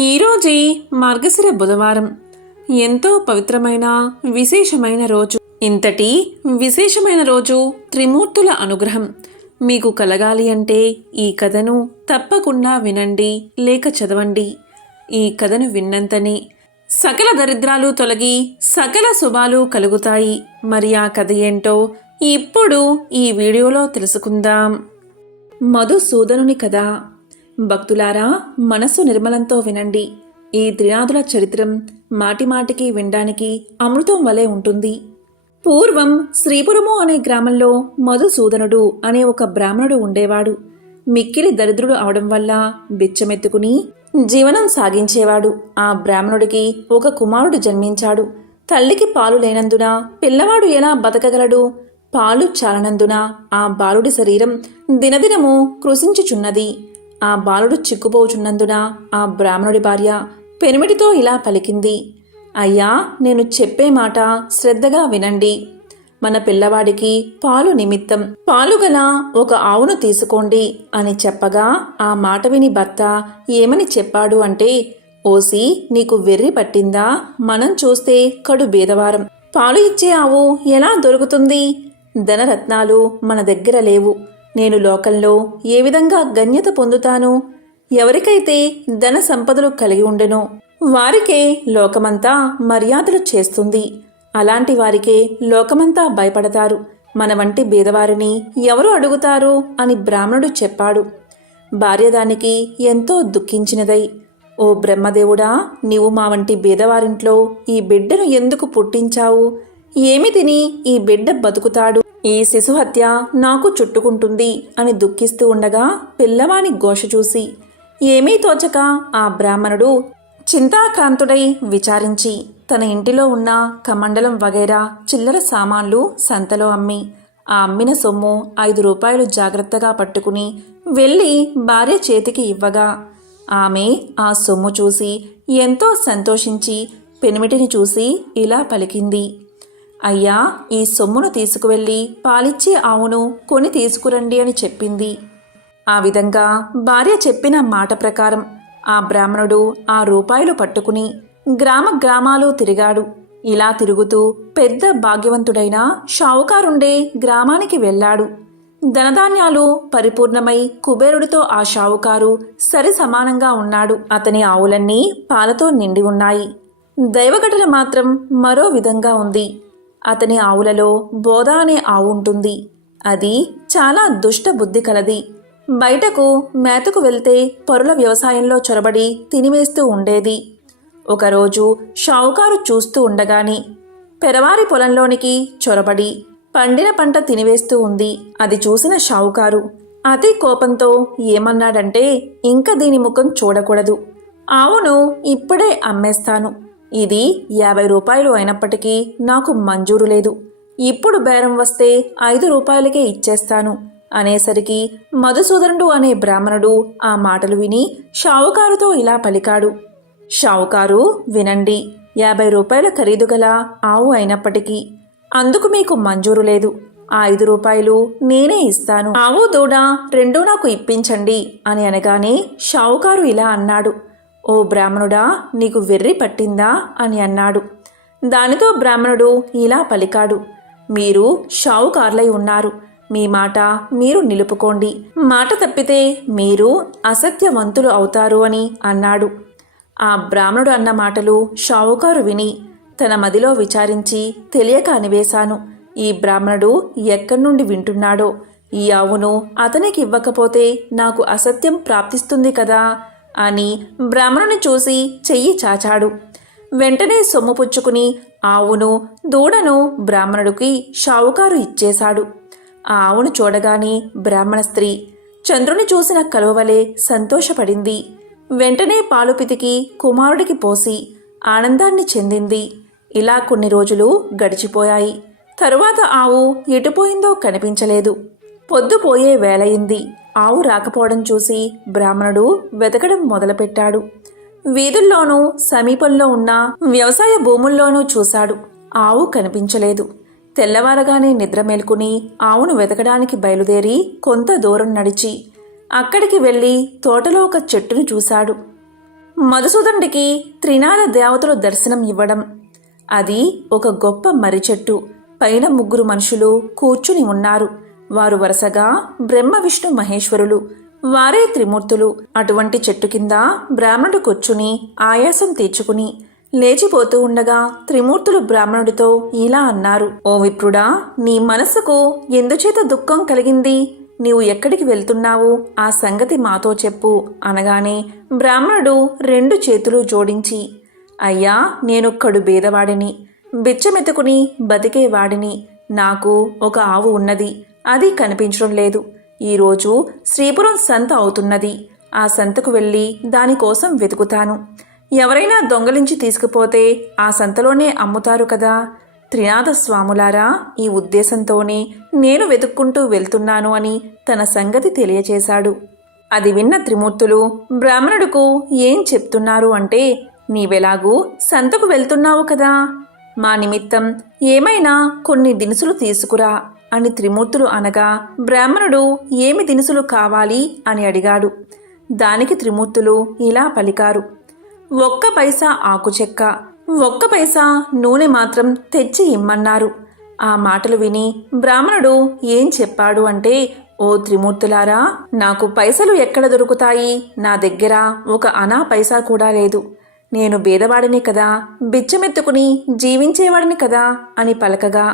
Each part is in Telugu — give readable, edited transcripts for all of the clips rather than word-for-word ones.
ఈరోజే మార్గశిర బుధవారం. ఎంతో పవిత్రమైన విశేషమైన రోజు. ఇంతటి విశేషమైన రోజు త్రిమూర్తుల అనుగ్రహం మీకు కలగాలి అంటే ఈ కథను తప్పకుండా వినండి, లేక చదవండి. ఈ కథను విన్నంతనే సకల దరిద్రాలు తొలగి సకల శుభాలు కలుగుతాయి. మరి ఆ కథ ఏంటో ఇప్పుడు ఈ వీడియోలో తెలుసుకుందాం. మధుసూదనుని కథ. భక్తులారా, మనస్సు నిర్మలంతో వినండి. ఈ త్రినాథుల చరిత్రం మాటిమాటికి వినడానికి అమృతం వలె ఉంటుంది. పూర్వం శ్రీపురము అనే గ్రామంలో మధుసూదనుడు అనే ఒక బ్రాహ్మణుడు ఉండేవాడు. మిక్కిలి దరిద్రుడు అవడం వల్ల బిచ్చమెత్తుకుని జీవనం సాగించేవాడు. ఆ బ్రాహ్మణుడికి ఒక కుమారుడు జన్మించాడు. తల్లికి పాలు లేనందున పిల్లవాడు ఎలా బతకగలడు? పాలు చాలనందున ఆ బాలుడి శరీరం దినదినము కృశించుచున్నది. ఆ బాలుడు చిక్కుపోచున్నందున ఆ బ్రాహ్మణుడి భార్య పెనిమిటితో ఇలా పలికింది: అయ్యా, నేను చెప్పే మాట శ్రద్ధగా వినండి. మన పిల్లవాడికి పాలు నిమిత్తం పాలుగల ఒక ఆవును తీసుకోండి అని చెప్పగా ఆ మాట విని భర్త ఏమని చెప్పాడు అంటే, ఓసి, నీకు వెర్రి పట్టిందా? మనం చూస్తే కడు బీదవారం. పాలు ఇచ్చే ఆవు ఎలా దొరుకుతుంది? ధనరత్నాలు మన దగ్గర లేవు. నేను లోకంలో ఏ విధంగా గణ్యత పొందుతాను? ఎవరికైతే ధన సంపదలు కలిగి ఉండెనో వారికే లోకమంతా మర్యాదలు చేస్తుంది. అలాంటి వారికే లోకమంతా భయపడతారు. మన వంటి బీదవారిని ఎవరు అడుగుతారు అని బ్రాహ్మణుడు చెప్పాడు. భార్య దానికి ఎంతో దుఃఖించినదై, ఓ బ్రహ్మదేవుడా, నీవు మా వంటి బీదవారింట్లో ఈ బిడ్డను ఎందుకు పుట్టించావు? ఏమి తిని ఈ బిడ్డ బతుకుతాడు? ఈ శిశుహత్య నాకు చుట్టుకుంటుంది అని దుఃఖిస్తూ ఉండగా పిల్లవాని ఘోష చూసి ఏమీ తోచక ఆ బ్రాహ్మణుడు చింతాక్రాంతుడై విచారించి తన ఇంటిలో ఉన్న కమండలం వగైరా చిల్లర సామాన్లు సంతలో అమ్మి ఆ అమ్మిన సొమ్ము 5 రూపాయలు జాగ్రత్తగా పట్టుకుని వెళ్ళి భార్య చేతికి ఇవ్వగా ఆమె ఆ సొమ్ము చూసి ఎంతో సంతోషించి పెనిమిటిని చూసి ఇలా పలికింది: అయ్యా, ఈ సొమ్మును తీసుకువెళ్ళి పాలిచ్చే ఆవును కొని తీసుకురండి అని చెప్పింది. ఆ విధంగా భార్య చెప్పిన మాట ప్రకారం ఆ బ్రాహ్మణుడు ఆ రూపాయలు పట్టుకుని గ్రామాలు తిరిగాడు. ఇలా తిరుగుతూ పెద్ద భాగ్యవంతుడైన షావుకారుండే గ్రామానికి వెళ్ళాడు. ధనధాన్యాలు పరిపూర్ణమై కుబేరుడితో ఆ షావుకారు సరి సమానంగా ఉన్నాడు. అతని ఆవులన్నీ పాలతో నిండి ఉన్నాయి. దైవఘటన మాత్రం మరో విధంగా ఉంది. అతని ఆవులలో బోధ అనే ఆవు ఉంటుంది. అది చాలా దుష్ట బుద్ధి కలది. బయటకు మేతకు వెళ్తే పరుల వ్యవసాయంలో చొరబడి తినివేస్తూ ఉండేది. ఒకరోజు షావుకారు చూస్తూ ఉండగాని పెరవారి పొలంలోనికి చొరబడి పండిన పంట తినివేస్తూ ఉంది. అది చూసిన షావుకారు అతి కోపంతో ఏమన్నాడంటే, ఇంక దీని ముఖం చూడకూడదు. ఆవును ఇప్పుడే అమ్మేస్తాను. ఇది 50 రూపాయలు అయినప్పటికీ నాకు మంజూరు లేదు. ఇప్పుడు బేరం వస్తే 5 రూపాయలకే ఇచ్చేస్తాను అనేసరికి మధుసూదనుడు అనే బ్రాహ్మణుడు ఆ మాటలు విని షావుకారుతో ఇలా పలికాడు: షావుకారు, వినండి. 50 రూపాయల ఖరీదు గల ఆవు అయినప్పటికీ అందుకు మీకు మంజూరు లేదు. ఆ 5 రూపాయలు నేనే ఇస్తాను. ఆవు దూడ రెండూ నాకు ఇప్పించండి అని అనగానే షావుకారు ఇలా అన్నాడు: ఓ బ్రాహ్మణుడా, నీకు వెర్రి పట్టిందా అని అన్నాడు. దానితో బ్రాహ్మణుడు ఇలా పలికాడు: మీరు షావుకార్లై ఉన్నారు. మీ మాట మీరు నిలుపుకోండి. మాట తప్పితే మీరు అసత్యవంతులు అవుతారు అని అన్నాడు. ఆ బ్రాహ్మణుడు అన్న మాటలు షావుకారు విని తన మదిలో విచారించి తెలియక అనివేశాను, ఈ బ్రాహ్మణుడు ఎక్కడి నుండి వింటున్నాడో? ఈ ఆవును అతనికి ఇవ్వకపోతే నాకు అసత్యం ప్రాప్తిస్తుంది కదా అని బ్రాహ్మణుని చూసి చెయ్యి చాచాడు. వెంటనే సొమ్ము పుచ్చుకుని ఆవును దూడను బ్రాహ్మణుడికి షావుకారు ఇచ్చేశాడు. ఆ ఆవును చూడగానే బ్రాహ్మణ స్త్రీ చంద్రుని చూసిన కలువవలే సంతోషపడింది. వెంటనే పాలు పితికి కుమారుడికి పోసి ఆనందాన్ని చెందింది. ఇలా కొన్ని రోజులు గడిచిపోయాయి. తరువాత ఆవు ఎటుపోయిందో కనిపించలేదు. పొద్దుపోయే వేళయింది. ఆవు రాకపోవడం చూసి బ్రాహ్మణుడు వెతకడం మొదలుపెట్టాడు. వీధుల్లోనూ సమీపంలో ఉన్న వ్యవసాయ భూముల్లోనూ చూశాడు. ఆవు కనిపించలేదు. తెల్లవారగానే నిద్ర మేల్కుని ఆవును వెతకడానికి బయలుదేరి కొంత దూరం నడిచి అక్కడికి వెళ్ళి తోటలో ఒక చెట్టును చూశాడు. మధుసూదనుడికి త్రినాద దేవతలు దర్శనం ఇవ్వడం. అది ఒక గొప్ప మర్రి చెట్టు. పైన 3 మనుషులు కూర్చుని ఉన్నారు. వారు వరుసగా బ్రహ్మ విష్ణు మహేశ్వరులు. వారే త్రిమూర్తులు. అటువంటి చెట్టు కింద బ్రాహ్మణుడు కూర్చుని ఆయాసం తీర్చుకుని లేచిపోతూ ఉండగా త్రిమూర్తులు బ్రాహ్మణుడితో ఇలా అన్నారు: ఓ విప్రుడా, నీ మనస్సుకు ఎందుచేత దుఃఖం కలిగింది? నీవు ఎక్కడికి వెళ్తున్నావు? ఆ సంగతి మాతో చెప్పు అనగానే బ్రాహ్మణుడు 2 చేతులు జోడించి, అయ్యా, నేనొక్కడు బీదవాడిని, బిచ్చమెత్తుకుని బతికేవాడిని. నాకు ఒక ఆవు ఉన్నది, అది కనిపించడం లేదు. ఈరోజు శ్రీపురం సంత అవుతున్నది. ఆ సంతకు వెళ్ళి దానికోసం వెతుకుతాను. ఎవరైనా దొంగలించి తీసుకుపోతే ఆ సంతలోనే అమ్ముతారు కదా. త్రినాథ స్వాములారా, ఈ ఉద్దేశంతోనే నేను వెతుక్కుంటూ వెళ్తున్నాను అని తన సంగతి తెలియచేశాడు. అది విన్న త్రిమూర్తులు బ్రాహ్మణుడుకు ఏం చెప్తున్నారు అంటే, నీవెలాగూ సంతకు వెళ్తున్నావు కదా, మా నిమిత్తం ఏమైనా కొన్ని దినుసులు తీసుకురా అని త్రిమూర్తులు అనగా బ్రాహ్మణుడు ఏమి దినుసులు కావాలి అని అడిగాడు. దానికి త్రిమూర్తులు ఇలా పలికారు: 1 పైసా ఆకుచెక్క, 1 పైసా నూనె మాత్రం తెచ్చి ఇమ్మన్నారు. ఆ మాటలు విని బ్రాహ్మణుడు ఏం చెప్పాడు అంటే, ఓ త్రిమూర్తులారా, నాకు పైసలు ఎక్కడ దొరుకుతాయి? నా దగ్గర ఒక అనా పైసా కూడా లేదు. నేను బీదవాడిని కదా, బిచ్చమెత్తుకుని జీవించేవాడిని కదా అని పలకగా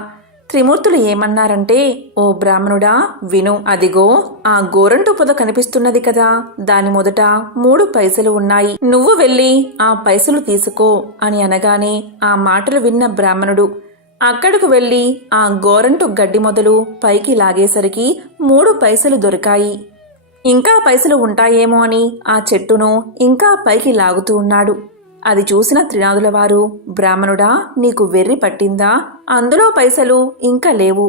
త్రిమూర్తులు ఏమన్నారంటే, ఓ బ్రాహ్మణుడా, విను. అదిగో ఆ గోరంటు పొద కనిపిస్తున్నది కదా, దాని మొదట 3 పైసలు ఉన్నాయి. నువ్వు వెళ్ళి ఆ పైసలు తీసుకో అని అనగానే ఆ మాటలు విన్న బ్రాహ్మణుడు అక్కడకు వెళ్ళి ఆ గోరంటు గడ్డి మొదలు పైకి లాగేసరికి 3 పైసలు దొరికాయి. ఇంకా పైసలు ఉంటాయేమో అని ఆ చెట్టును ఇంకా పైకి లాగుతూ ఉన్నాడు. అది చూసిన త్రినాదుల వారు, బ్రాహ్మణుడా, నీకు వెర్రి పట్టిందా? అందులో పైసలు ఇంకా లేవు.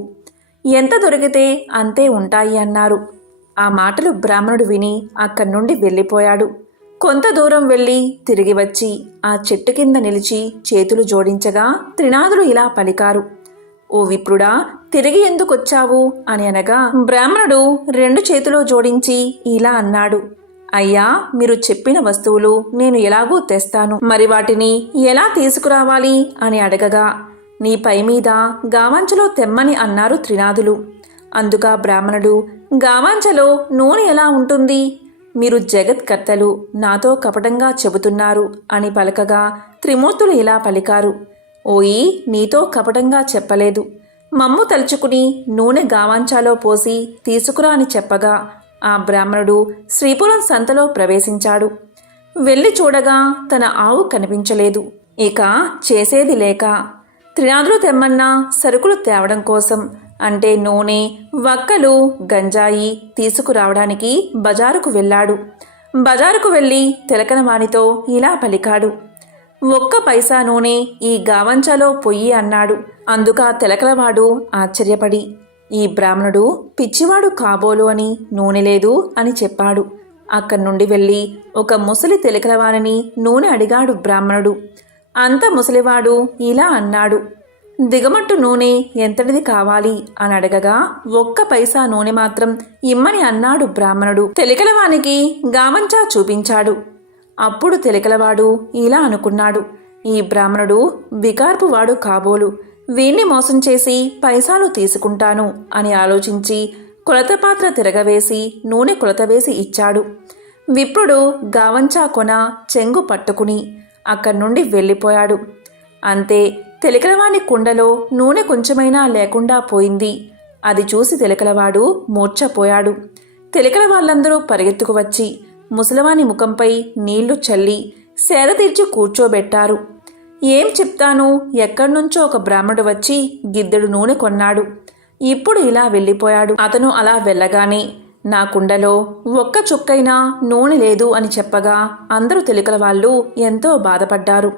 ఎంత దొరికితే అంతే ఉంటాయి అన్నారు. ఆ మాటలు బ్రాహ్మణుడు విని అక్కడి నుండి వెళ్ళిపోయాడు. కొంత దూరం వెళ్ళి తిరిగి వచ్చి ఆ చెట్టు కింద నిలిచి చేతులు జోడించగా త్రినాదులు ఇలా పలికారు: ఓ విప్రుడా, తిరిగి ఎందుకొచ్చావు అని అనగా బ్రాహ్మణుడు 2 చేతులు జోడించి ఇలా అన్నాడు: అయ్యా, మీరు చెప్పిన వస్తువులు నేను ఎలాగూ తెస్తాను, మరి వాటిని ఎలా తీసుకురావాలి అని అడగగా నీ పై మీద గావంచలో తెమ్మని అన్నారు త్రినాదులు. అందుగా బ్రాహ్మణుడు, గావంచలో నూనె ఎలా ఉంటుంది? మీరు జగత్కర్తలు, నాతో కపటంగా చెబుతున్నారు అని పలకగా త్రిమూర్తులు ఇలా పలికారు: ఓయి, నీతో కపటంగా చెప్పలేదు. మమ్ము తలుచుకుని నూనె గావంచాలో పోసి తీసుకురా అని చెప్పగా ఆ బ్రాహ్మణుడు శ్రీపురం సంతలో ప్రవేశించాడు. వెళ్ళి చూడగా తన ఆవు కనిపించలేదు. ఇక చేసేది లేక త్రినాదులు తెమ్మన్న సరుకులు తేవడం కోసం, అంటే నూనె, వక్కలు, గంజాయి తీసుకురావడానికి బజారుకు వెళ్ళాడు. బజారుకు వెళ్ళి తిలకనవానితో ఇలా పలికాడు: 1 పైసా నూనె ఈ గావంచాలో పొయ్యి అన్నాడు. అందుక తిలకలవాడు ఆశ్చర్యపడి, ఈ బ్రాహ్మణుడు పిచ్చివాడు కాబోలు అని నూనె లేదు అని చెప్పాడు. అక్కడి నుండి వెళ్ళి ఒక ముసలి తిలకలవానిని నూనె అడిగాడు బ్రాహ్మణుడు. అంత ముసలివాడు ఇలా అన్నాడు: దిగమట్టు నూనె ఎంతటిది కావాలి అని అడగగా 1 పైసా నూనె మాత్రం ఇమ్మని అన్నాడు బ్రాహ్మణుడు. తిలకలవానికి గామంచా చూపించాడు. అప్పుడు తిలకలవాడు ఇలా అనుకున్నాడు: ఈ బ్రాహ్మణుడు వికార్పువాడు కాబోలు, వీణ్ణి మోసం చేసి పైసాలు తీసుకుంటాను అని ఆలోచించి కొలత పాత్ర తిరగవేసి నూనె కొలత వేసి ఇచ్చాడు. విప్రుడు గావంచా కొన చెంగు పట్టుకుని అక్కడి నుండి వెళ్ళిపోయాడు. అంతే, తిలకలవాని కుండలో నూనె కొంచెమైనా లేకుండా పోయింది. అది చూసి తిలకలవాడు మూర్ఛపోయాడు. తిలకల వాళ్ళందరూ పరిగెత్తుకు వచ్చి ముసలవాని ముఖంపై నీళ్లు చల్లి సేద తీర్చి కూర్చోబెట్టారు. ఏం చెప్తాను, ఎక్కడ్నుంచో ఒక బ్రాహ్మణుడు వచ్చి గిద్దెడు నూనె కొన్నాడు. ఇప్పుడు ఇలా వెళ్ళిపోయాడు. అతను అలా వెళ్ళగానే నా కుండలో 1 చుక్కైనా నూనె లేదు అని చెప్పగా అందరూ తిలకల వాళ్ళు ఎంతో బాధపడ్డారు.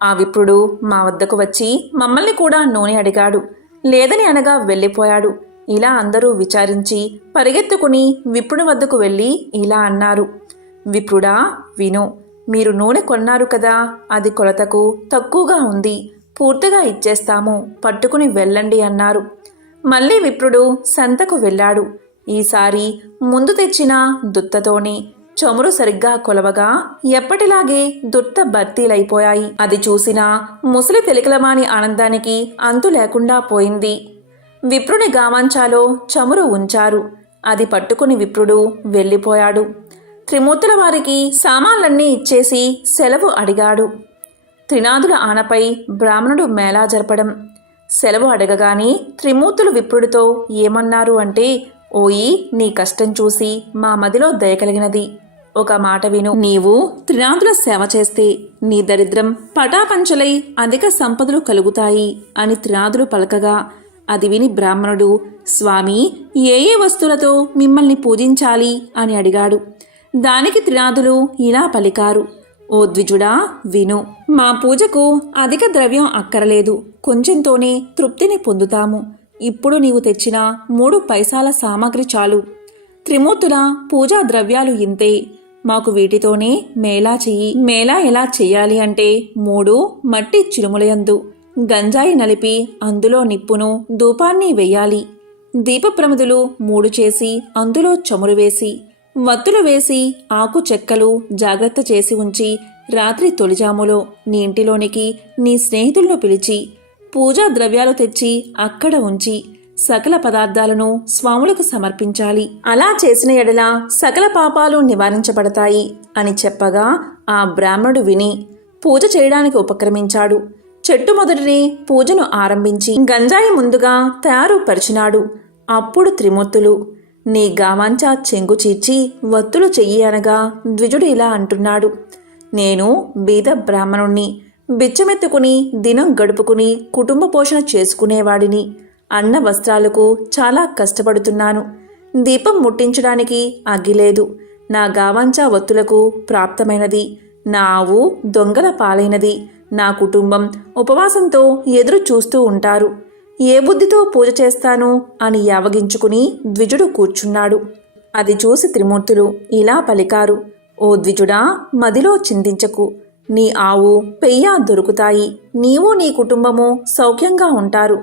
ఆ విప్రుడు మా వద్దకు వచ్చి మమ్మల్ని కూడా నూనె అడిగాడు. లేదని అనగా వెళ్ళిపోయాడు. ఇలా అందరూ విచారించి పరిగెత్తుకుని విప్రుని వద్దకు వెళ్ళి ఇలా అన్నారు: విప్రుడా, విను. మీరు నూనె కొన్నారు కదా, అది కొలతకు తక్కువగా ఉంది, పూర్తిగా ఇచ్చేస్తాము, పట్టుకుని వెళ్ళండి అన్నారు. మళ్ళీ విప్రుడు సంతకు వెళ్ళాడు. ఈసారి ముందు తెచ్చిన దుత్తతోనే చమురు సరిగ్గా కొలవగా ఎప్పటిలాగే దుట్ట భర్తీలైపోయాయి. అది చూసిన ముసలి తెలికలమాని ఆనందానికి అంతు లేకుండా పోయింది. విప్రుని గామంచాలో చమురు ఉంచారు. అది పట్టుకుని విప్రుడు వెళ్ళిపోయాడు. త్రిమూర్తుల వారికి సామాన్లన్నీ ఇచ్చేసి సెలవు అడిగాడు. త్రినాదుల ఆనపై బ్రాహ్మణుడు మేళా జరపడం. సెలవు అడగగానే త్రిమూర్తులు విప్రుడితో ఏమన్నారు అంటే, ఓయి, నీ కష్టం చూసి మా మదిలో దయ కలిగినది. ఒక మాట విను. నీవు త్రినాదుల సేవ చేస్తే నీ దరిద్రం పటాపంచలై అధిక సంపదలు కలుగుతాయి అని త్రినాదులు పలకగా అది విని బ్రాహ్మణుడు, స్వామి, ఏ ఏ వస్తువులతో మిమ్మల్ని పూజించాలి అని అడిగాడు. దానికి త్రినాదులు ఇలా పలికారు, ఓ ద్విజుడా, విను. మా పూజకు అధిక ద్రవ్యం అక్కరలేదు. కొంచెంతోనే తృప్తిని పొందుతాము. ఇప్పుడు నీవు తెచ్చిన 3 పైసాల సామాగ్రి చాలు. త్రిమూర్తుల పూజా ద్రవ్యాలు ఇంతే. మాకు వీటితోనే మేళా చెయ్యి. మేళా ఎలా చెయ్యాలి అంటే 3 మట్టి చిరుములయందు గంజాయి నలిపి అందులో నిప్పును ధూపాన్ని వెయ్యాలి. దీపప్రమిదులు 3 చేసి అందులో చమురు వేసి వత్తులు వేసి ఆకు చెక్కలు జాగ్రత్త చేసి ఉంచి రాత్రి తొలిజాములో నీ ఇంటిలోనికి నీ స్నేహితులను పిలిచి పూజా ద్రవ్యాలు తెచ్చి అక్కడ ఉంచి సకల పదార్థాలను స్వాములకు సమర్పించాలి. అలా చేసిన ఎడల సకల పాపాలు నివారించబడతాయి అని చెప్పగా ఆ బ్రాహ్మణుడు విని పూజ చేయడానికి ఉపక్రమించాడు. చెట్టు మొదటిని పూజను ఆరంభించి గంజాయి ముందుగా తయారుపరిచినాడు. అప్పుడు త్రిమూర్తులు, నీ గామాంచా చెంగు చీర్చి వత్తులు చెయ్యి అనగా ద్విజుడు ఇలా అంటున్నాడు, నేను బీద బ్రాహ్మణుణ్ణి, బిచ్చమెత్తుకుని దినం గడుపుకుని కుటుంబ పోషణ చేసుకునేవాడిని. అన్న వస్త్రాలకు చాలా కష్టపడుతున్నాను. దీపం ముట్టించడానికి అగ్గిలేదు. నా గావాంచా వత్తులకు ప్రాప్తమైనది. నా ఆవు దొంగల పాలైనది. నా కుటుంబం ఉపవాసంతో ఎదురు చూస్తూ ఉంటారు. ఏ బుద్ధితో పూజ చేస్తాను అని యావగించుకుని ద్విజుడు కూర్చున్నాడు. అది చూసి త్రిమూర్తులు ఇలా పలికారు, ఓ ద్విజుడా, మదిలో చింతించకు. నీ ఆవు పెయ్య దొరుకుతాయి. నీవు నీ కుటుంబము సౌఖ్యంగా ఉంటారు.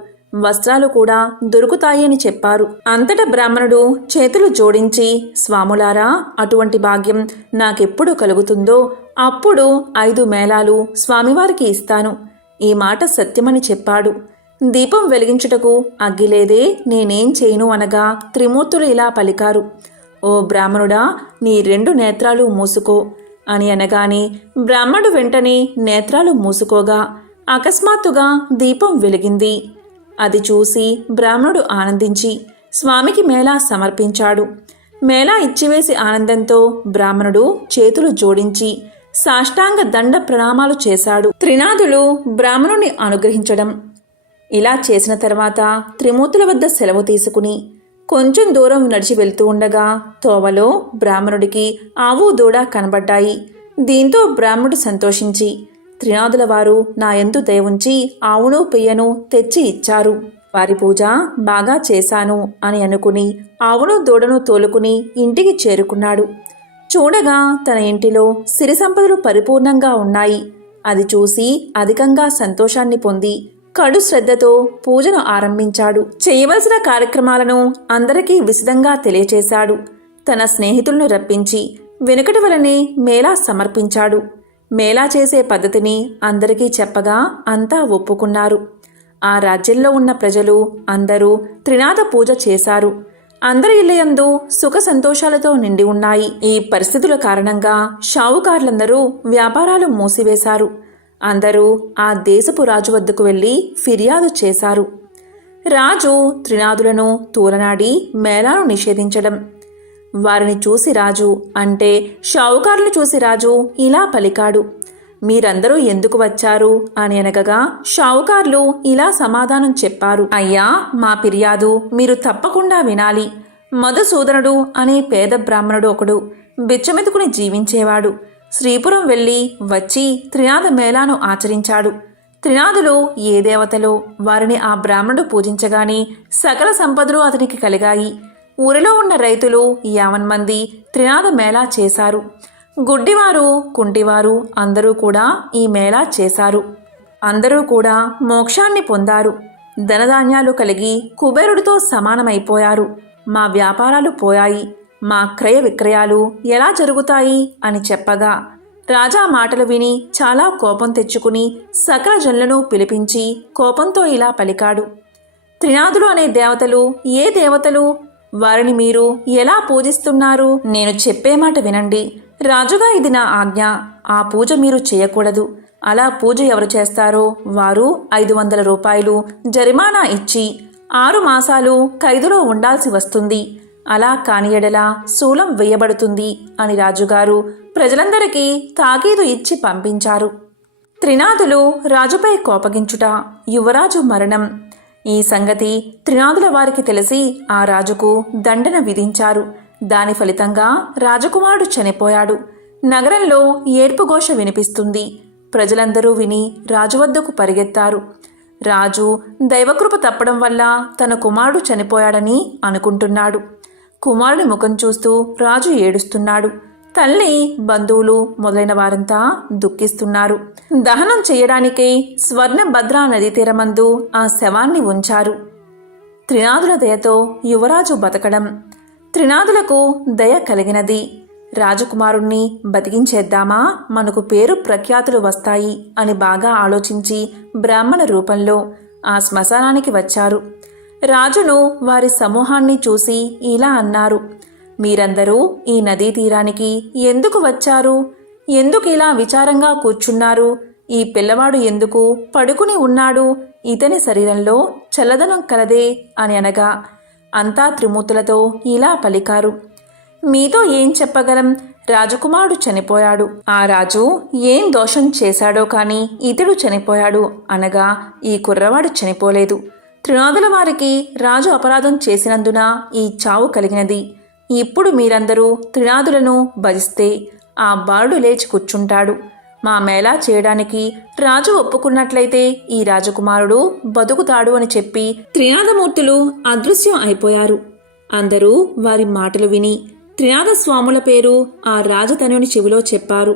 వస్త్రాలు కూడా దొరుకుతాయి అని చెప్పారు. అంతటా బ్రాహ్మణుడు చేతులు జోడించి, స్వాములారా, అటువంటి భాగ్యం నాకెప్పుడు కలుగుతుందో అప్పుడు 5 మేళాలు స్వామివారికి ఇస్తాను. ఈ మాట సత్యమని చెప్పాడు. దీపం వెలిగించుటకు అగ్గిలేదే, నేనేం చేయను అనగా త్రిమూర్తులు ఇలా పలికారు, ఓ బ్రాహ్మణుడా, నీ 2 నేత్రాలు మూసుకో అని అనగానే బ్రాహ్మణుడు వెంటనే నేత్రాలు మూసుకోగా అకస్మాత్తుగా దీపం వెలిగింది. అది చూసి బ్రాహ్మణుడు ఆనందించి స్వామికి మేళా సమర్పించాడు. మేళా ఇచ్చివేసి ఆనందంతో బ్రాహ్మణుడు చేతులు జోడించి సాష్టాంగ దండ ప్రణామాలు చేశాడు. త్రినాదులు బ్రాహ్మణుని అనుగ్రహించడం. ఇలా చేసిన తర్వాత త్రిమూర్తుల వద్ద సెలవు తీసుకుని కొంచెం దూరం నడిచి వెళ్తూ ఉండగా తోవలో బ్రాహ్మణుడికి ఆవు దూడ కనబడ్డాయి. దీంతో బ్రాహ్మణుడు సంతోషించి, త్రినాదుల వారు నా యందు దయ ఉంచి ఆవును పెయ్యను తెచ్చి ఇచ్చారు. వారి పూజ బాగా చేశాను అని అనుకుని ఆవును దూడను తోలుకుని ఇంటికి చేరుకున్నాడు. చూడగా తన ఇంటిలో సిరి సంపదలు పరిపూర్ణంగా ఉన్నాయి. అది చూసి అధికంగా సంతోషాన్ని పొంది కడు శ్రద్ధతో పూజను ఆరంభించాడు. చేయవలసిన కార్యక్రమాలను అందరికీ విశదంగా తెలియచేశాడు. తన స్నేహితులను రప్పించి వెనుకటి వలనే మేళా సమర్పించాడు. మేళా చేసే పద్ధతిని అందరికీ చెప్పగా అంతా ఒప్పుకున్నారు. ఆ రాజ్యంలో ఉన్న ప్రజలు అందరూ త్రినాద పూజ చేశారు. అందరి ఇళ్ళయందు సుఖ సంతోషాలతో నిండి ఉన్నాయి. ఈ పరిస్థితుల కారణంగా షావుకారులందరూ వ్యాపారాలు మూసివేశారు. అందరూ ఆ దేశపు రాజు వద్దకు వెళ్ళి ఫిర్యాదు చేశారు. రాజు త్రినాదులను తూలనాడి మేళాను నిషేధించడం. వారిని చూసి రాజు అంటే షావుకారులు చూసి రాజు ఇలా పలికాడు, మీరందరూ ఎందుకు వచ్చారు అని అనగగా షావుకారులు ఇలా సమాధానం చెప్పారు, అయ్యా, మా ఫిర్యాదు మీరు తప్పకుండా వినాలి. మధుసూదనుడు అనే పేద బ్రాహ్మణుడు ఒకడు బిచ్చమెతుకుని జీవించేవాడు. శ్రీపురం వెళ్ళి వచ్చి త్రినాద మేళాను ఆచరించాడు. త్రినాదులు ఏ దేవతలో వారిని ఆ బ్రాహ్మణుడు పూజించగానే సకల సంపదలు అతనికి కలిగాయి. ఊరిలో ఉన్న రైతులు 50 మంది త్రినాద మేళా చేశారు. గుడ్డివారు, కుంటివారు అందరూ కూడా ఈ మేళా చేశారు. అందరూ కూడా మోక్షాన్ని పొందారు. ధనధాన్యాలు కలిగి కుబేరుడితో సమానమైపోయారు. మా వ్యాపారాలు పోయాయి. మా క్రయ విక్రయాలు ఎలా జరుగుతాయి అని చెప్పగా రాజా మాటలు విని చాలా కోపం తెచ్చుకుని సకల జనులను పిలిపించి కోపంతో ఇలా పలికాడు. త్రినాదులు అనే దేవతలు ఏ దేవతలు? వారిని మీరు ఎలా పూజిస్తున్నారు? నేను చెప్పే మాట వినండి. రాజుగా ఇది నా ఆజ్ఞ. ఆ పూజ మీరు చేయకూడదు. అలా పూజ ఎవరు చేస్తారో వారు 500 రూపాయలు జరిమానా ఇచ్చి 6 మాసాలు ఖైదులో ఉండాల్సి వస్తుంది. అలా కాని ఎడల శూలం వేయబడుతుంది అని రాజుగారు ప్రజలందరికీ తాకీదు ఇచ్చి పంపించారు. త్రినాదులు రాజుపై కోపగించుట, యువరాజు మరణం. ఈ సంగతి త్రినాదుల వారికి తెలిసి ఆ రాజుకు దండన విధించారు. దాని ఫలితంగా రాజకుమారుడు చనిపోయాడు. నగరంలో ఏడ్పుఘోష వినిపిస్తుంది. ప్రజలందరూ విని రాజు వద్దకు పరిగెత్తారు. రాజు దైవకృప తప్పడం వల్ల తన కుమారుడు చనిపోయాడని అనుకుంటున్నాడు. కుమారుడి ముఖం చూస్తూ రాజు ఏడుస్తున్నాడు. తల్లి, బంధువులు మొదలైన వారంతా దుఃఖిస్తున్నారు. దహనం చేయడానికై స్వర్ణభద్రా నదీ తీరమందు ఆ శవాన్ని ఉంచారు. త్రినాదుల దయతో యువరాజు బతకడం. త్రినాదులకు దయ కలిగినది. రాజకుమారుణ్ణి బతికించేద్దామా, మనకు పేరు ప్రఖ్యాతులు వస్తాయి అని బాగా ఆలోచించి బ్రాహ్మణ రూపంలో ఆ శ్మశానానికి వచ్చారు. రాజును వారి సమూహాన్ని చూసి ఇలా అన్నారు. మీరందరూ ఈ నదీ తీరానికి ఎందుకు వచ్చారు? ఎందుకు ఇలా విచారంగా కూర్చున్నారు? ఈ పిల్లవాడు ఎందుకు పడుకుని ఉన్నాడు? ఇతని శరీరంలో చల్లదనం కలదే అని అనగా అంతా త్రిమూర్తులతో ఇలా పలికారు. మీతో ఏం చెప్పగలం? రాజకుమారుడు చనిపోయాడు. ఆ రాజు ఏం దోషం చేశాడో కాని ఇతడు చనిపోయాడు అనగా ఈ కుర్రవాడు చనిపోలేదు. త్రినాదుల వారికి రాజు అపరాధం చేసినందున ఈ చావు కలిగినది. ఇప్పుడు మీరందరూ త్రినాదులను భజిస్తే ఆ బాలుడు లేచి కూర్చుంటాడు. మా మేళా చేయడానికి రాజు ఒప్పుకున్నట్లయితే ఈ రాజకుమారుడు బతుకుతాడు అని చెప్పి త్రినాదమూర్తులు అదృశ్యం అయిపోయారు. అందరూ వారి మాటలు విని త్రినాద స్వాముల పేరు ఆ రాజతనుని చెవిలో చెప్పారు.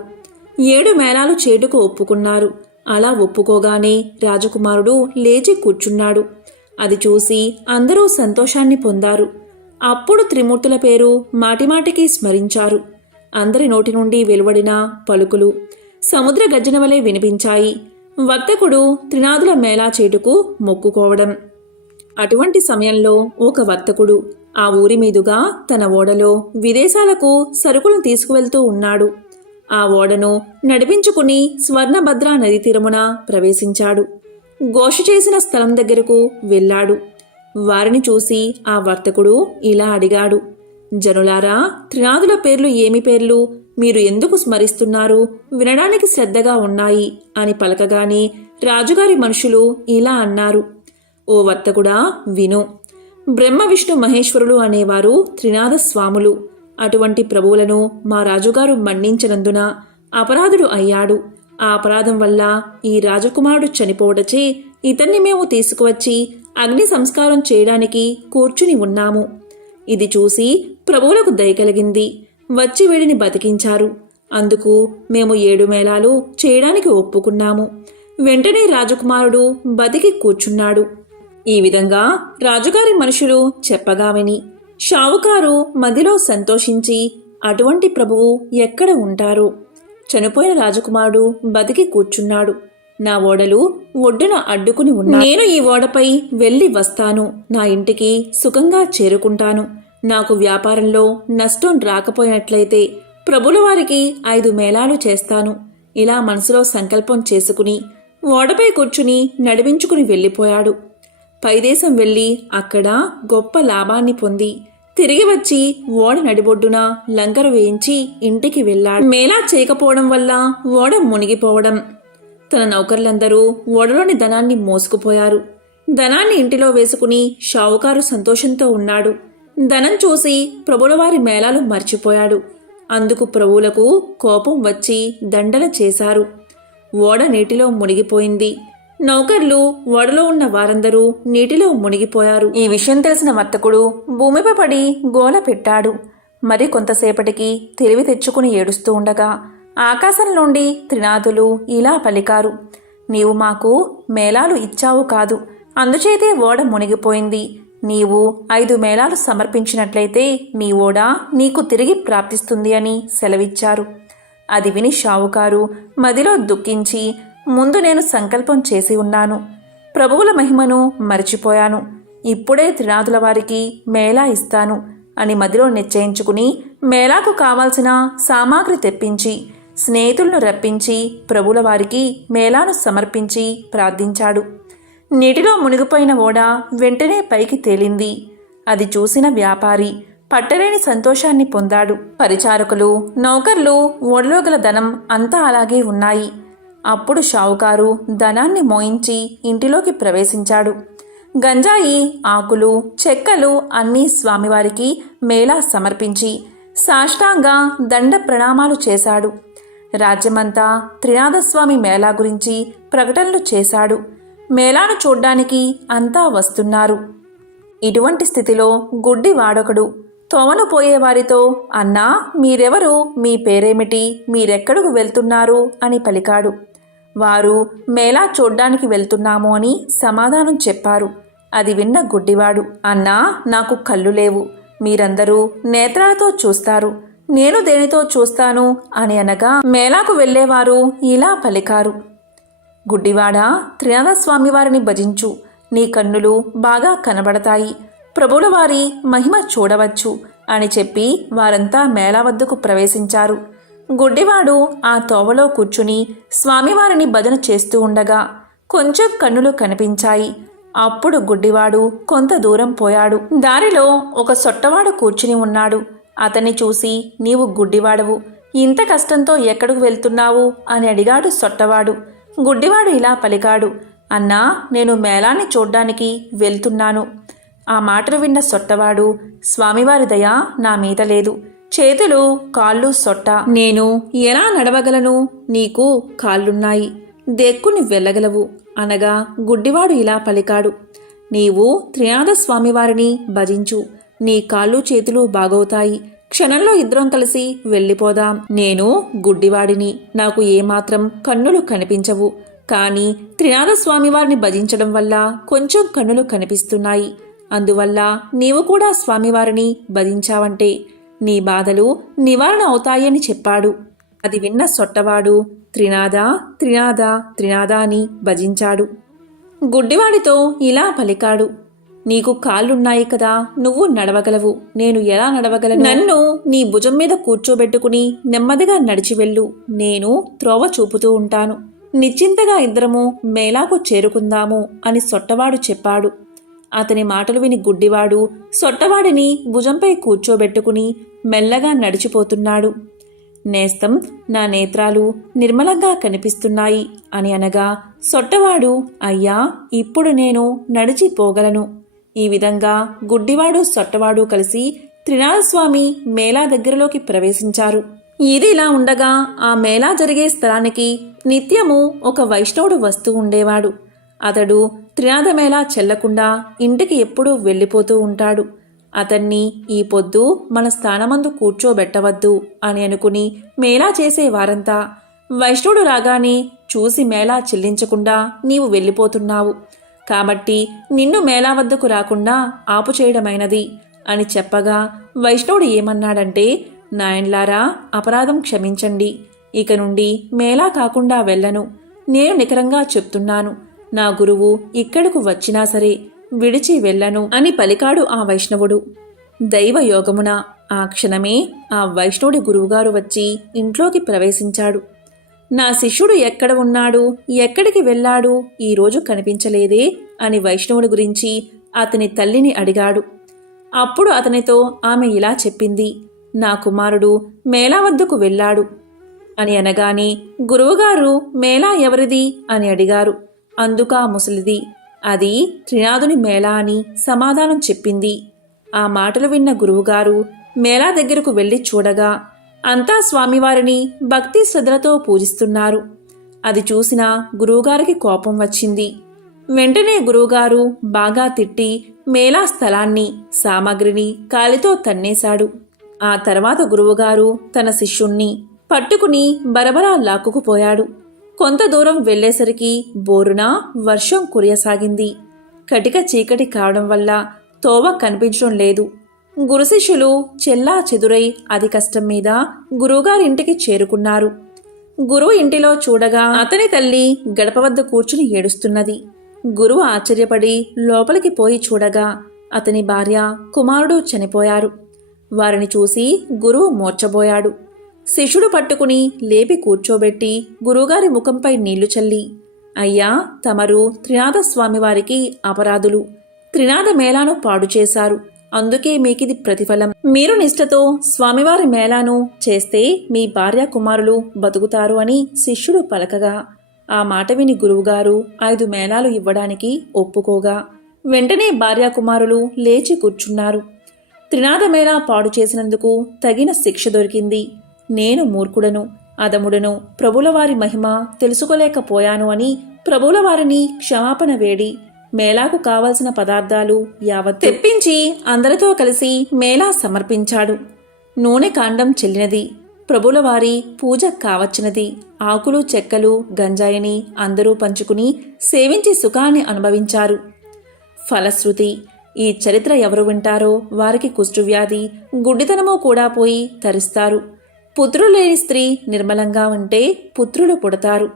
7 మేళాలు చేటుకు ఒప్పుకున్నారు. అలా ఒప్పుకోగానే రాజకుమారుడు లేచి కూర్చున్నాడు. అది చూసి అందరూ సంతోషాన్ని పొందారు. అప్పుడు త్రిమూర్తుల పేరు మాటిమాటికి స్మరించారు. అందరి నోటి నుండి వెలువడిన పలుకులు సముద్ర గర్జన వలె వినిపించాయి. వర్తకుడు త్రినాదుల మేళా చేటుకు మొక్కుకోవడం. అటువంటి సమయంలో ఒక వర్తకుడు ఆ ఊరి మీదుగా తన ఓడలో విదేశాలకు సరుకులను తీసుకువెళ్తూ ఉన్నాడు. ఆ ఓడను నడిపించుకుని స్వర్ణభద్రా నదీ తీరమున ప్రవేశించాడు. ఘోష చేసిన స్థలం దగ్గరకు వెళ్ళాడు. వారిని చూసి ఆ వర్తకుడు ఇలా అడిగాడు. జనులారా, త్రినాదుల పేర్లు ఏమి పేర్లు? మీరు ఎందుకు స్మరిస్తున్నారు? వినడానికి శ్రద్ధగా ఉన్నాయి అని పలకగానే రాజుగారి మనుషులు ఇలా అన్నారు. ఓ వర్తకుడా, విను. బ్రహ్మ విష్ణు మహేశ్వరులు అనేవారు త్రినాద స్వాములు. అటువంటి ప్రభువులను మా రాజుగారు మన్నించినందున అపరాధుడు అయ్యాడు. ఆ అపరాధం వల్ల ఈ రాజకుమారుడు చనిపోవడచే ఇతన్ని మేము తీసుకువచ్చి అగ్ని సంస్కారం చేయడానికి కూర్చుని ఉన్నాము. ఇది చూసి ప్రభువులకు దయ కలిగింది. వచ్చి వీడిని బతికించారు. అందుకు మేము 7 మేళాలు చేయడానికి ఒప్పుకున్నాము. వెంటనే రాజకుమారుడు బతికి కూర్చున్నాడు. ఈ విధంగా రాజుగారి మనుషులు చెప్పగా విని షావుకారు మదిలో సంతోషించి అటువంటి ప్రభువు ఎక్కడ ఉంటారు? చనిపోయిన రాజకుమారుడు బతికి కూర్చున్నాడు. నా ఓడలు ఒడ్డున అడ్డుకుని ఉన్నా. నేను ఈ ఓడపై వెళ్ళి వస్తాను. నా ఇంటికి సుఖంగా చేరుకుంటాను. నాకు వ్యాపారంలో నష్టం రాకపోయినట్లయితే ప్రభుల వారికి 5 మేళాలు చేస్తాను. ఇలా మనసులో సంకల్పం చేసుకుని ఓడపై కూర్చుని నడిపించుకుని వెళ్ళిపోయాడు. పైదేశం వెళ్ళి అక్కడ గొప్ప లాభాన్ని పొంది తిరిగి వచ్చి ఓడ నడిబొడ్డున లంకరు వేయించి ఇంటికి వెళ్ళాడు. మేళా చేయకపోవడం వల్ల ఓడ మునిగిపోవడం. తన నౌకర్లందరూ ఓడలోని ధనాన్ని మోసుకుపోయారు. ధనాన్ని ఇంటిలో వేసుకుని షావుకారు సంతోషంతో ఉన్నాడు. ధనం చూసి ప్రభులవారి మేళాలు మర్చిపోయాడు. అందుకు ప్రభువులకు కోపం వచ్చి దండన చేశారు. ఓడ నీటిలో మునిగిపోయింది. నౌకర్లు ఓడలో ఉన్న వారందరూ నీటిలో మునిగిపోయారు. ఈ విషయం తెలిసిన వర్తకుడు భూమిపై పడి గోల పెట్టాడు. మరి కొంతసేపటికి తెలివి తెచ్చుకుని ఏడుస్తూ ఉండగా ఆకాశం నుండి త్రినాదులు ఇలా పలికారు. నీవు మాకు మేళాలు ఇచ్చావు కాదు, అందుచేతే ఓడ మునిగిపోయింది. నీవు 5 మేళాలు సమర్పించినట్లయితే నీ ఓడ నీకు తిరిగి ప్రాప్తిస్తుంది అని సెలవిచ్చారు. అది విని షావుకారు మదిలో దుఃఖించి, ముందు నేను సంకల్పం చేసి ఉన్నాను, ప్రభువుల మహిమను మరిచిపోయాను, ఇప్పుడే త్రినాథుల వారికి మేళా ఇస్తాను అని మదిలో నిశ్చయించుకుని మేళాకు కావాల్సిన సామాగ్రి తెప్పించి స్నేహితులను రప్పించి ప్రభువుల వారికి మేళాను సమర్పించి ప్రార్థించాడు. నీటిలో మునిగిపోయిన ఓడ వెంటనే పైకి తేలింది. అది చూసిన వ్యాపారి పట్టలేని సంతోషాన్ని పొందాడు. పరిచారకులు, నౌకర్లు, ఓడలో గల ధనం అంతా అలాగే ఉన్నాయి. అప్పుడు షావుకారు ధనాన్ని మోయించి ఇంటిలోకి ప్రవేశించాడు. గంజాయి, ఆకులు, చెక్కలు అన్నీ స్వామివారికి మేళా సమర్పించి సాష్టాంగ దండ ప్రణామాలు చేశాడు. రాజ్యమంతా త్రినాథస్వామి మేళా గురించి ప్రకటనలు చేశాడు. మేళాను చూడ్డానికి అంతా వస్తున్నారు. ఇటువంటి స్థితిలో గుడ్డి వాడొకడు తోవను పోయేవారితో, అన్నా మీరెవరు, మీ పేరేమిటి, మీరెక్కడకు వెళ్తున్నారు అని పలికాడు. వారు మేళా చూడ్డానికి వెళ్తున్నాము అని సమాధానం చెప్పారు. అది విన్న గుడ్డివాడు, అన్నా నాకు కళ్ళు లేవు, మీరందరూ నేత్రాలతో చూస్తారు, నేను దేనితో చూస్తాను అని అనగా మేళాకు వెళ్ళేవారు ఇలా పలికారు, గుడ్డివాడా, త్రినాథస్వామి వారిని భజించు, నీ కన్నులు బాగా కనబడతాయి, ప్రభువుల వారి మహిమ చూడవచ్చు అని చెప్పి వారంతా మేళా వద్దకు ప్రవేశించారు. గుడ్డివాడు ఆ తోవలో కూర్చుని స్వామివారిని భజన చేస్తూ ఉండగా కొంచెం కన్నులు కనిపించాయి. అప్పుడు గుడ్డివాడు కొంత దూరం పోయాడు. దారిలో ఒక సొట్టవాడు కూర్చుని ఉన్నాడు. అతన్ని చూసి, నీవు గుడ్డివాడవు, ఇంత కష్టంతో ఎక్కడికి వెళ్తున్నావు అని అడిగాడు సొట్టవాడు. గుడ్డివాడు ఇలా పలికాడు, అన్నా నేను మేళాన్ని చూడ్డానికి వెళ్తున్నాను. ఆ మాటలు విన్న సొట్టవాడు, స్వామివారి దయ నా మీద లేదు, చేతులు కాళ్ళు సొట్ట, నేను ఎలా నడవగలను, నీకు కాళ్ళున్నాయి, దెక్కుని వెళ్ళగలవు అనగా గుడ్డివాడు ఇలా పలికాడు, నీవు త్రినాథస్వామివారిని భజించు, నీ కాళ్ళు చేతులు బాగవుతాయి, క్షణంలో ఇద్దరం కలిసి వెళ్ళిపోదాం. నేను గుడ్డివాడిని, నాకు ఏమాత్రం కన్నులు కనిపించవు, కానీ త్రినాథస్వామివారిని భజించడం వల్ల కొంచెం కన్నులు కనిపిస్తున్నాయి. అందువల్ల నీవు కూడా స్వామివారిని భజించావంటే నీ బాధలు నివారణ అవుతాయని చెప్పాడు. అది విన్న సొట్టవాడు త్రినాథ త్రినాథ త్రినాథ అని భజించాడు. గుడ్డివాడితో ఇలా పలికాడు, నీకు కాళ్ళున్నాయి కదా, నువ్వు నడవగలవు, నేను ఎలా నడవగలను, నన్ను నీ భుజం మీద కూర్చోబెట్టుకుని నెమ్మదిగా నడిచి వెళ్ళు, నేను త్రోవ చూపుతూ ఉంటాను, నిశ్చింతగా ఇద్దరము మేళాకు చేరుకుందాము అని సొట్టవాడు చెప్పాడు. అతని మాటలు విని గుడ్డివాడు సొట్టవాడిని భుజంపై కూర్చోబెట్టుకుని మెల్లగా నడిచిపోతున్నాడు. నేస్తం, నా నేత్రాలు నిర్మలంగా కనిపిస్తున్నాయి అని అనగా సొట్టవాడు, అయ్యా ఇప్పుడు నేను నడిచిపోగలను. ఈ విధంగా గుడ్డివాడు సొట్టవాడు కలిసి త్రినాథస్వామి మేళా దగ్గరలోకి ప్రవేశించారు. ఇది ఇలా ఉండగా ఆ మేళా జరిగే స్థలానికి నిత్యము ఒక వైష్ణవుడు వస్తూ ఉండేవాడు. అతడు త్రినాథ మేళా చెల్లకుండా ఇంటికి ఎప్పుడూ వెళ్ళిపోతూ ఉంటాడు. అతన్ని ఈ పొద్దు మన స్థానమందు కూర్చోబెట్టవద్దు అని అనుకుని మేళా చేసే వారంతా, వైష్ణవుడు రాగానే చూసి మేళా చెల్లించకుండా నీవు వెళ్ళిపోతున్నావు, కాబట్టి నిన్ను మేళా వద్దకు రాకుండా ఆపు చేయడమైనది అని చెప్పగా వైష్ణవుడు ఏమన్నాడంటే, నాయన్లారా, అపరాధం క్షమించండి, ఇక నుండి మేళా కాకుండా వెళ్ళను, నేను నికరంగా చెప్తున్నాను, నా గురువు ఇక్కడకు వచ్చినా సరే విడిచి వెళ్ళను అని పలికాడు ఆ వైష్ణవుడు. దైవయోగమున ఆ క్షణమే ఆ వైష్ణవుడి గురువుగారు వచ్చి ఇంట్లోకి ప్రవేశించాడు. నా శిష్యుడు ఎక్కడ ఉన్నాడు, ఎక్కడికి వెళ్ళాడు, ఈరోజు కనిపించలేదే అని వైష్ణవుడి గురించి అతని తల్లిని అడిగాడు. అప్పుడు అతనితో ఆమె ఇలా చెప్పింది, నా కుమారుడు మేళా వద్దకు వెళ్ళాడు అని అనగానే గురువుగారు మేళా ఎవరిది అని అడిగారు. అందుకా ముసలిది, అది త్రినాథుని మేళా అని సమాధానం చెప్పింది. ఆ మాటలు విన్న గురువుగారు మేళా దగ్గరకు వెళ్ళి చూడగా అంతా స్వామివారిని భక్తి శ్రద్ధలతో పూజిస్తున్నారు. అది చూసిన గురువుగారికి కోపం వచ్చింది. వెంటనే గురువుగారు బాగా తిట్టి మేళా స్థలాన్ని, సామాగ్రిని కాలితో తన్నేశాడు. ఆ తర్వాత గురువుగారు తన శిష్యుణ్ణి పట్టుకుని బరబరా లాక్కుకుపోయాడు. కొంత దూరం వెళ్లేసరికి బోరున వర్షం కురియసాగింది. కటిక చీకటి కావడం వల్ల తోవ కనిపించడం లేదు. గురు శిష్యులు చెల్లా చెదురై అతి కష్టం మీద గురువుగారింటికి చేరుకున్నారు. గురువు ఇంటిలో చూడగా అతని తల్లి గడప వద్ద కూర్చుని ఏడుస్తున్నది. గురువు ఆశ్చర్యపడి లోపలికి పోయి చూడగా అతని భార్య, కుమారుడు చనిపోయారు. వారిని చూసి గురువు మూర్ఛబోయాడు. శిష్యుడు పట్టుకుని లేపి కూర్చోబెట్టి గురువుగారి ముఖంపై నీళ్లు చల్లి, అయ్యా, తమరు త్రినాథ స్వామివారికి అపరాధులు, త్రినాథ మేళాను పాడు చేశారు. అందుకే మీకిది ప్రతిఫలం. మీరు నిష్ఠతో స్వామివారి మేళాను చేస్తే మీ భార్య కుమారులు బతుకుతారు అని శిష్యుడు పలకగా ఆ మాట విని గురువుగారు 5 మేళాలు ఇవ్వడానికి ఒప్పుకోగా వెంటనే భార్య కుమారులు లేచి కూర్చున్నారు. త్రినాథ మేళా పాడు చేసినందుకు తగిన శిక్ష దొరికింది. నేను మూర్ఖుడను, అదముడను, ప్రభులవారి మహిమ తెలుసుకోలేకపోయాను అని ప్రభులవారిని క్షమాపణ వేడి మేళాకు కావలసిన పదార్థాలు యావత్ తెప్పించి అందరితో కలిసి మేళా సమర్పించాడు. నూనె కాండం చెల్లినది, ప్రభులవారి పూజ కావచ్చినది. ఆకులు చెక్కలు గంజాయిని అందరూ పంచుకుని సేవించి సుఖాన్ని అనుభవించారు. ఫలశ్రుతి: ఈ చరిత్ర ఎవరు వింటారో వారికి కుష్ఠవ్యాధి, గుడ్డితనము కూడా పోయి తరిస్తారు. పుత్రులు లేని స్త్రీ నిర్మలంగా ఉంటే పుత్రులు పుడతారు.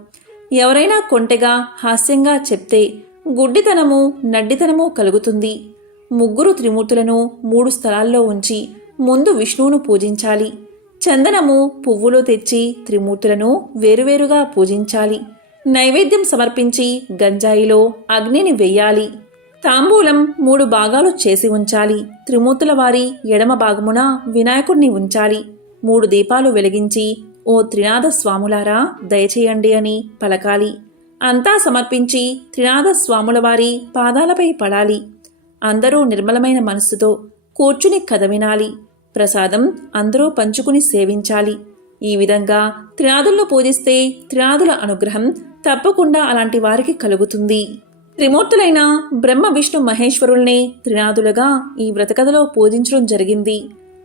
ఎవరైనా కొంటెగా హాస్యంగా చెప్తే గుడ్డితనము నడ్డితనము కలుగుతుంది. 3 త్రిమూర్తులను 3 స్థలాల్లో ఉంచి ముందు విష్ణువును పూజించాలి. చందనము పువ్వులు తెచ్చి త్రిమూర్తులను వేరువేరుగా పూజించాలి. నైవేద్యం సమర్పించి గంజాయిలో అగ్నిని వెయ్యాలి. తాంబూలం 3 భాగాలు చేసి ఉంచాలి. త్రిమూర్తుల వారి ఎడమ భాగమున వినాయకుణ్ణి ఉంచాలి. 3 దీపాలు వెలిగించి, ఓ త్రినాథ స్వాములారా దయచేయండి అని పలకాలి. అంతా సమర్పించి త్రినాథ స్వాముల వారి పాదాలపై పడాలి. అందరూ నిర్మలమైన మనస్సుతో కూర్చుని కథ వినాలి. ప్రసాదం అందరూ పంచుకుని సేవించాలి. ఈ విధంగా త్రినాథులను పూజిస్తే త్రినాథుల అనుగ్రహం తప్పకుండా అలాంటి వారికి కలుగుతుంది. త్రిమూర్తులైన బ్రహ్మ విష్ణు మహేశ్వరుల్ని త్రినాథులుగా ఈ వ్రతకథలో పూజించడం జరిగింది.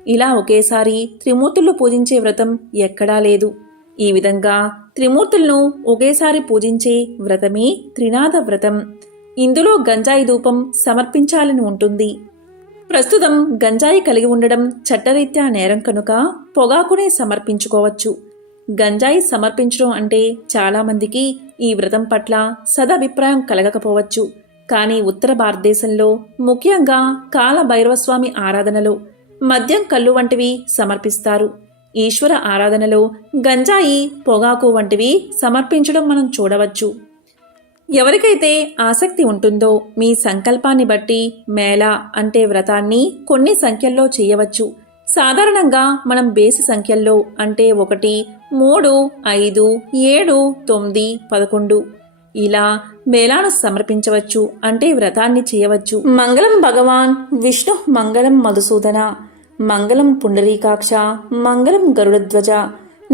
ఇలా ఒకేసారి త్రిమూర్తులను పూజించే వ్రతం ఎక్కడా లేదు. ఈ విధంగా త్రిమూర్తులను ఒకేసారి పూజించే వ్రతమే త్రినాథ వ్రతం. ఇందులో గంజాయి ధూపం సమర్పించాలని ఉంటుంది. ప్రస్తుతం గంజాయి కలిగి ఉండడం చట్టరీత్యా నేరం కనుక పొగాకునే సమర్పించుకోవచ్చు. గంజాయి సమర్పించడం అంటే చాలామందికి ఈ వ్రతం పట్ల సదభిప్రాయం కలగకపోవచ్చు. కానీ ఉత్తర భారతదేశంలో ముఖ్యంగా కాలభైరవస్వామి ఆరాధనలో మద్యం, కళ్ళు వంటివి సమర్పిస్తారు. ఈశ్వర ఆరాధనలో గంజాయి, పొగాకు వంటివి సమర్పించడం మనం చూడవచ్చు. ఎవరికైతే ఆసక్తి ఉంటుందో మీ సంకల్పాన్ని బట్టి మేళా అంటే వ్రతాన్ని కొన్ని సంఖ్యల్లో చేయవచ్చు. సాధారణంగా మనం బేసి సంఖ్యల్లో అంటే 1, 3, 5, 7, 9, 11 ఇలా మేళాను సమర్పించవచ్చు, అంటే వ్రతాన్ని చేయవచ్చు. మంగళం భగవాన్ విష్ణు, మంగళం మధుసూదన, మంగళం పుండరీకాక్ష, మంగళం గరుడధ్వజ,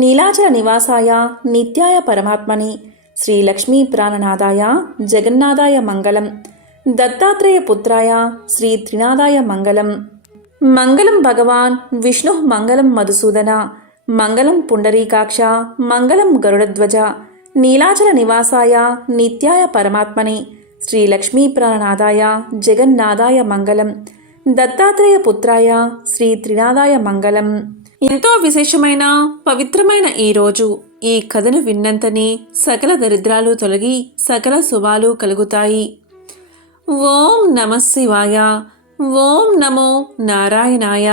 నీలాచల నివాసాయ నిత్యాయ పరమాత్మని, శ్రీ లక్ష్మీ ప్రాణనాథాయ జగన్నాథాయ మంగళం, దత్తాత్రేయ పుత్రాయ శ్రీ త్రినాథాయ మంగళం. మంగళం భగవాన్ విష్ణు, మంగళం మధుసూదన, మంగళం పుండరీకాక్ష, మంగళం గరుడధ్వజ, నీలాచల నివాసాయ నిత్యాయ పరమాత్మని, శ్రీ లక్ష్మీ ప్రాణనాథాయ జగన్నాథాయ మంగళం, దత్తాత్రేయ పుత్రాయ శ్రీ త్రినాథాయ మంగళం. ఎంతో విశేషమైన పవిత్రమైన ఈ రోజు ఈ కథను విన్నంతనే సకల దరిద్రాలు తొలగి సకల శుభాలు కలుగుతాయి. ఓం నమః శివాయ. ఓం నమో నారాయణాయ.